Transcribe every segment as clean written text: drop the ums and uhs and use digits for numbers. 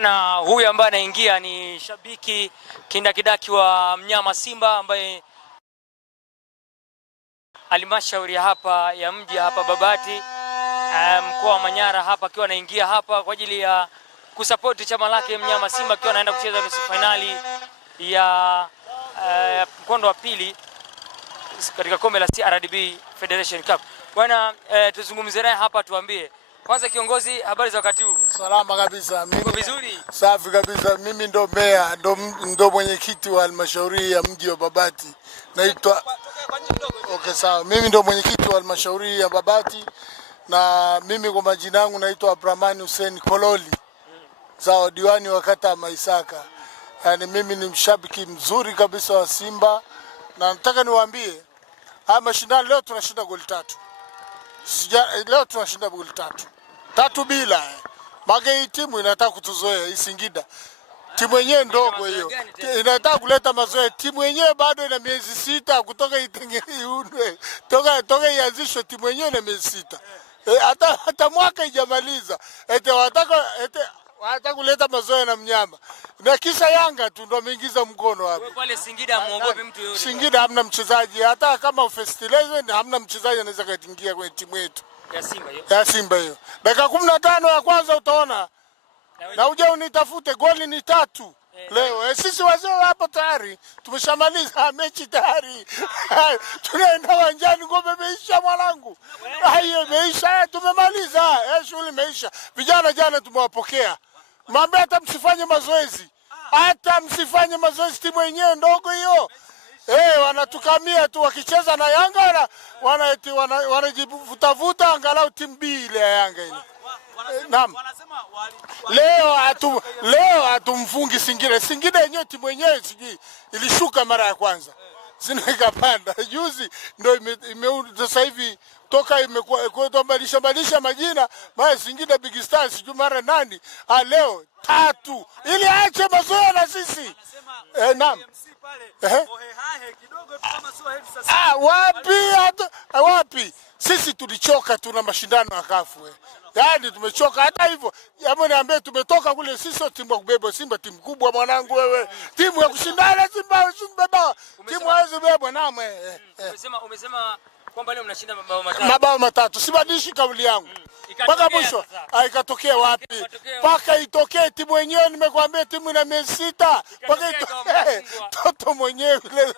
Na huyu ambaye anaingia ni shabiki kindakidaki wa mnyama Simba ambaye halmashauri hapa ya mji hapa Babati mkoa wa Manyara hapa, akiwa anaingia hapa kwa ajili ya kusupport chama lake mnyama Simba, akiwa anaenda kucheza nusu finali ya mkondo wa pili katika kombe la CRDB Federation Cup. Bwana, tuzungumzie naye hapa, tuambie kwanza kiongozi, habari za wakati huu? Salama kabisa. Mimi vizuri. Safi kabisa. Mimi ndo meya, ndo mwenyekiti wa halmashauri ya mji wa Babati. Naitwa Okay, sawa. Mimi ndo mwenyekiti wa halmashauri ya Babati na mimi kwa majina yangu naitwa Abramani Hussein Kololi. Sawa, diwani wa kata Maisaka. Yaani mimi ni mshabiki mzuri kabisa wa Simba na nataka niwaambie haya mashindano leo tunashinda goli 3. Leo tunashinda goli 3 bila. Mage hii timu inataka kutuzoea hii Singida. Timu yenyewe ndogo hiyo. Inataka kuleta mazoea. Timu yenyewe bado ina miezi 6 kutoka itengenezwe. Toka ianzishwe timu yenyewe ina miezi 6. Hata mwaka ijamaliza. Wataka kuleta mazoea na mnyama. Na kisha Yanga tu ndo ameingiza mkono hapo. Wewe pale Singida muogope mtu yote. Singida hamna mchezaji, hata kama Festileze hamna mchezaji anaweza kaingia kwenye timu yetu. Ya Simba hiyo. Ya Simba hiyo. Dakika 15 ya kwanza utaona. Na uje unitafute, goli ni 3. Leo sisi wazee hapo tayari tumeshamaliza mechi tayari. Tunaenda uwanjani, ngome imeisha mwanangu. Hiyo imeisha, tumemaliza. Shughuli imeisha. Vijana jana tumewapokea. Mwambie hata msifanye mazoezi. Hata msifanye mazoezi, timu yenyewe ndogo hiyo. Wanatukamia tu wakicheza na Yanga wanajivuta angalau timu B ile ya Yanga ile. Naam. Leo hatumfungi Singida. Singida yenyewe timu yenyewe sijui ilishuka mara ya kwanza. Sina ikapanda. Juzi ndio sasa hivi toka imekuwa kubadilisha majina, mara Singida Big Stars sijui mara nani. Leo 3 ili aache mazoea na sisi. Naam. Wapi? Sisi tulichoka, tuna mashindano ya kafu. Yaani tumechoka. Hata hivyo, jambo niambie, tumetoka kule, sisi sio timu ya kubeba. Simba timu kubwa mwanangu wewe. Timu ya kushindana Simba beba. Timu haiwezi bebwa namwe. Umesema kwamba leo mnashinda mabao matatu. Sibadishi kauli yangu. Mpaka mwisho. Ikatokea wapi? Paka itokee timu yenyewe, nimekuambia timu ina miezi 6. Paka itokee toto mwenyewe yule.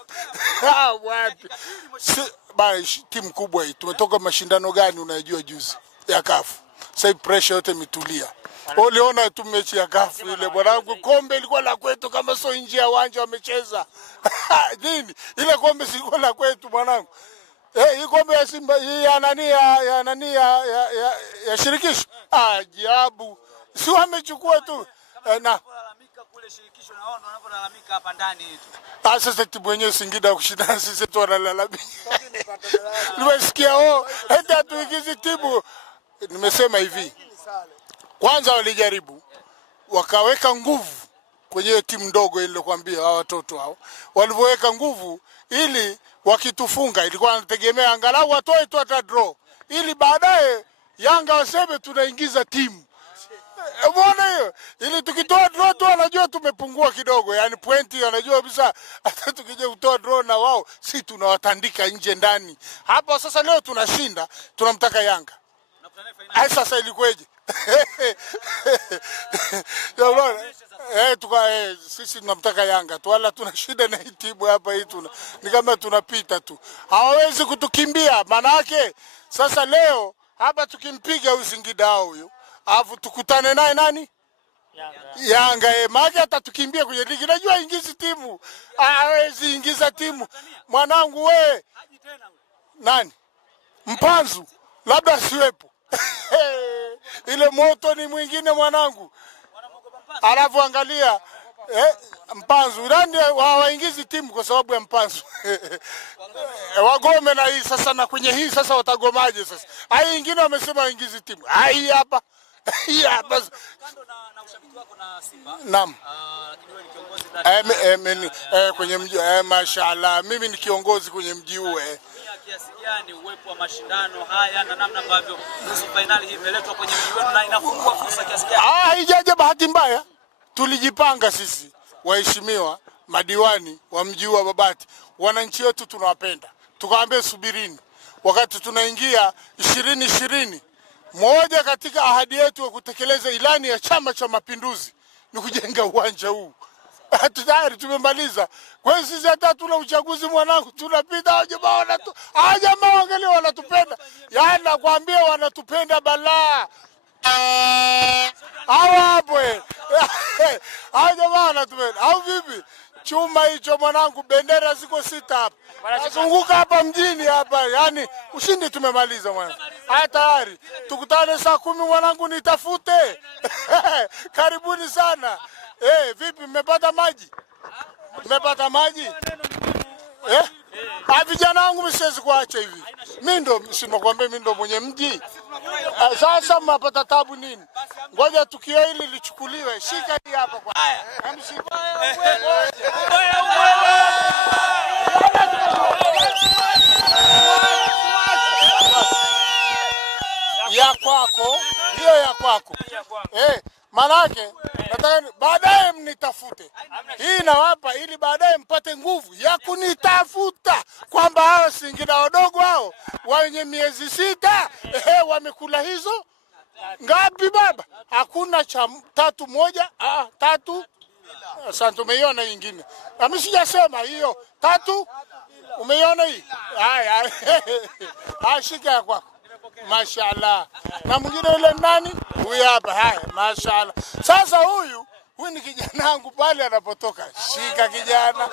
Wapi? Timu kubwa hii. Tumetoka mashindano gani unayojua juzi? Ya kafu. Sasa pressure yote imetulia. Uliona tu mechi ya kafu ile mwanangu, kombe ilikuwa la kwetu kama sio nje ya uwanja wamecheza. Nini? Ile kombe silikuwa la kwetu mwanangu. Hii kombe ya Simba hii ya shirikisho. Ajabu. Si wamechukua tu. Na kulalamika kule shirikisho na wao wanapolalamika hapa ndani tu. Sasa timu yenyewe Singida kushindana, sisi tu wanalalamika. Nimesikia hata tuigize timu. Nimesema hivi. Kwanza walijaribu wakaweka nguvu kwenye timu ndogo ile nilikwambia, hao watoto hao walivyoweka nguvu ili wakitufunga ilikuwa wanategemea angalau watoe tu hata draw ili baadaye Yanga waseme tunaingiza timu. Umeona hiyo? Ili tukitoa draw tu wanajua tumepungua kidogo, yani pointi wanajua kabisa hata tukija kutoa draw na wao si tunawatandika nje ndani. Hapo sasa leo tunashinda, tunamtaka Yanga. Sasa ilikweje? Sisi tunamtaka Yanga tu, wala tuna shida na hii timu hapa hii ni kama tunapita tu. Hawawezi kutukimbia, maana yake sasa leo hapa tukimpiga huyu Singida huyo, alafu tukutane naye nani? Yanga. Maana hata tukimbia kwenye ligi najua ingizi timu. Hawezi ingiza timu. Mwanangu wewe. Nani? Mpanzu labda siwepo. Ile moto ni mwingine mwanangu. Alafu angalia Mpanzu ndani waingizi timu kwa sababu ya Mpanzu. Wagome na hii sasa, na kwenye hii sasa watagomaje sasa? Hai wengine wamesema waingizi timu. Hai hapa. Hii hapa. Na ushabiki wako na Simba. Naam. Lakini wewe ni kiongozi kwenye mji mashaallah, mimi ni kiongozi kwenye mji huu. Kiasi gani uwepo wa mashindano haya na namna ambavyo nusu finali hii imeletwa kwenye mji wenu na inafungua fursa kiasi gani? Haijaje bahati mbaya. tulijipanga sisi waheshimiwa madiwani wa mji wa Babati, wananchi wetu tunawapenda, tukawaambia subirini. Wakati tunaingia 2020, moja katika ahadi yetu ya kutekeleza ilani ya Chama cha Mapinduzi ni kujenga uwanja huu. Tayari tumemaliza. Kwa hiyo sisi hata tuna uchaguzi mwanangu, tunapita jamaa wangalia wanatupenda. Yaani nakwambia wanatupenda balaa. Hapo jamaa wanatupenda. Au vipi? Chuma hicho mwanangu, bendera ziko 6 hapa. Zunguka hapa mjini hapa. Yaani ushindi tumemaliza mwanangu. Tayari. Tukutane saa 10 mwanangu, nitafute. Karibuni sana. Vipi mmepata maji? Mmepata maji? Vijana wangu msiwezi kuacha hivi. Mimi ndo sinakwambia, mimi ndo mwenye mji. Sasa mnapata tabu nini? Ngoja tukio hili lichukuliwe. Shika hii hapa kwa. Ya kwako, hiyo ya kwako. Manake nataka baadaye mnitafute. Hii nawapa ili baadaye mpate nguvu ya kunitafuta kwamba hao Singida wadogo hao wenye miezi 6 wamekula hizo ngapi baba? Hakuna cha 3 moja, 3. Asante, umeiona nyingine. Mimi sijasema hiyo 3. Umeiona hii? Haya. Shika ya kwako. Mashaallah. Na mwingine yule nani? Huyu hapa. Haya, mashaallah. Sasa huyu ni kijana wangu pale anapotoka. Shika kijana.